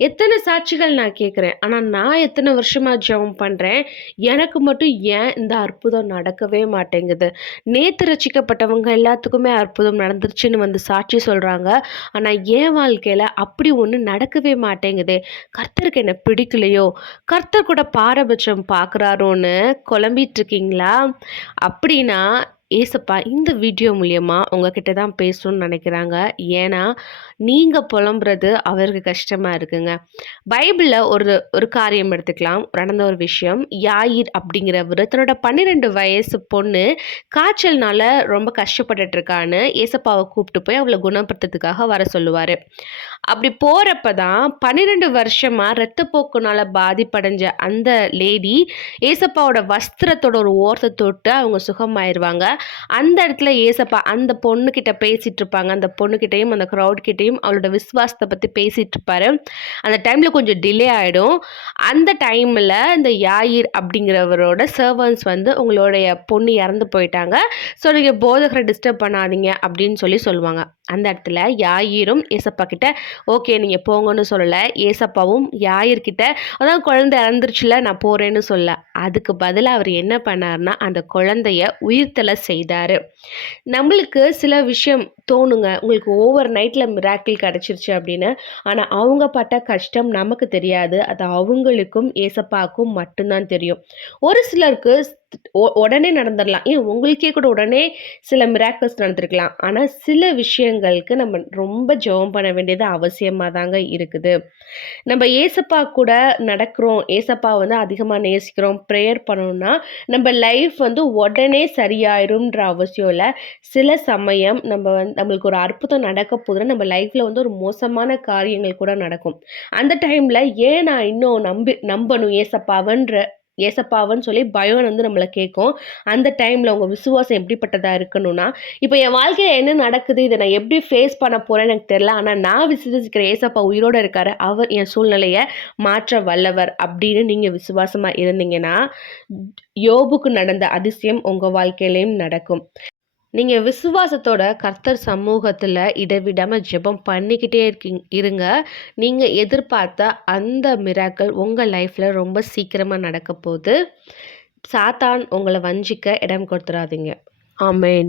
எத்தனை சாட்சிகள் நான் கேட்குறேன். ஆனா நான் எத்தனை வருஷமா ஜெபம் பண்றேன். எனக்கு மட்டும் ஏன் இந்த அற்புதம் நடக்கவே மாட்டேங்குது? நேத்து ரட்சிக்கப்பட்டவங்க எல்லாத்துக்குமே அற்புதம் நடந்துருச்சுன்னு வந்து சாட்சி சொல்றாங்க. ஆனா என் வாழ்க்கையில அப்படி ஒண்ணு நடக்கவே மாட்டேங்குதே. கர்த்தருக்கு என்ன பிடிக்கலையோ? கர்த்தர் கூட பாரபட்சம் பார்க்குறாரோன்னு குழம்பிட்டு இருக்கீங்களா? அப்படின்னா ஏசப்பா இந்த வீடியோ மூலியமா உங்ககிட்ட தான் பேசணும்னு நினைக்கிறாங்க. ஏன்னா நீங்க புலம்புறது அவருக்கு கஷ்டமா இருக்குங்க. பைபிள்ல ஒரு ஒரு காரியம் எடுத்துக்கலாம். நடந்த ஒரு விஷயம். யாயிர் அப்படிங்கிறவரு தன்னோட 12 வயசு பொண்ணு காய்ச்சல்னால ரொம்ப கஷ்டப்பட்டுட்டு இருக்கான்னு ஏசப்பாவை கூப்பிட்டு போய் அவளை குணப்படுத்துறதுக்காக வர சொல்லுவாரு. அப்படி போறப்ப தான் 12 வருஷமா இரத்தப்போக்குனால பாதிப்படைஞ்ச அந்த லேடி ஏசப்பாவோட வஸ்திரத்தோட ஒரு ஓரத்தை தொட்டு அவங்க சுகமாயிருவாங்க. அந்த இடத்துல ஏசப்பா அந்த பொண்ணுகிட்ட பேசிட்டு இருப்பாங்க. அந்த பொண்ணுகிட்டயும் அந்த க்ரௌட் கிட்டயும் அவளோட விசுவாசத்தை பத்தி பேசிட்டு இருப்பாரு. அந்த டைம்ல கொஞ்சம் டிலே ஆயிடும். அந்த டைம்ல இந்த யாயிர் அப்படிங்கிறவரோட சர்வன்ட்ஸ் வந்து உங்களுடைய பொண்ணு இறந்து போயிட்டாங்க. ஸோ நீங்க போதகரை டிஸ்டர்ப் பண்ணாதீங்க அப்படின்னு சொல்லுவாங்க. அந்த இடத்துல யாயிரும் ஏசப்பா கிட்ட ஓகே நீங்க போங்கன்னு சொல்லல. ஏசப்பாவும் யாயிர்கிட்ட அதான் குழந்தை இறந்துருச்சுல நான் போறேன்னு சொல்ல. அதுக்கு பதிலா அவர் என்ன பண்ணாருன்னா அந்த குழந்தைய உயிர்த்தெழ செய்தாரு. நம்மளுக்கு சில விஷயம் தோணுங்க. உங்களுக்கு ஓவர் நைட்ல மிராக்கிள் கிடைச்சிருச்சு அப்படின்னு. ஆனா அவங்க பட்ட கஷ்டம் நமக்கு தெரியாது. அது அவங்களுக்கும் ஏசப்பாக்கும் மட்டும்தான் தெரியும். ஒரு சிலருக்கு உடனே நடந்துடலாம். ஏன் உங்களுக்கே கூட உடனே சில மிராக்கிள்ஸ் நடந்திருக்கலாம். ஆனா சில விஷயங்களுக்கு நம்ம ரொம்ப ஜெபம் பண்ண வேண்டியது அவசியமா தாங்க இருக்குது. நம்ம ஏசப்பா கூட நடக்கிறோம். ஏசப்பா வந்து அதிகமா நேசிக்கிறோம். ப்ரேயர் பண்ணோம்னா நம்ம லைஃப் வந்து உடனே சரியாயிரும்ன்ற அவசியம் இல்ல. சில சமயம் நம்மளுக்கு ஒரு அற்புதம் நடக்க போதுன்னா நம்ம லைஃப்ல வந்து ஒரு மோசமான காரியங்கள் கூட நடக்கும். அந்த டைம்ல ஏன் நான் இன்னும் நம்பணும் ஏசப்பாவன்னு சொல்லி பயம் வந்து நம்மள கேட்கும். அந்த டைம்ல உங்க விசுவாசம் எப்படிப்பட்டதா இருக்கணும்னா, இப்ப என் வாழ்க்கையில என்ன நடக்குது? இத நான் எப்படி ஃபேஸ் பண்ண போறேன்னு எனக்கு தெரியல. ஆனா நான் விசுவாசிக்கிற ஏசப்பா உயிரோட இருக்காரு. அவர் என் சூழ்நிலைய மாற்ற வல்லவர் அப்படின்னு நீங்க விசுவாசமா இருந்தீங்கன்னா, யோபுக்கு நடந்த அதிசயம் உங்க வாழ்க்கையிலயும் நடக்கும். நீங்க விசுவாசத்தோட கர்த்தர் சமூகத்துல இடைவிடாம ஜெபம் பண்ணிக்கிட்டே இருங்க. நீங்க எதிர்பார்த்த அந்த மிராக்கிள் உங்க லைஃப்ல ரொம்ப சீக்கிரமா நடக்க போகுது. சாத்தான் உங்கள வஞ்சிக்க இடம் கொடுத்துறாதீங்க. ஆமென்.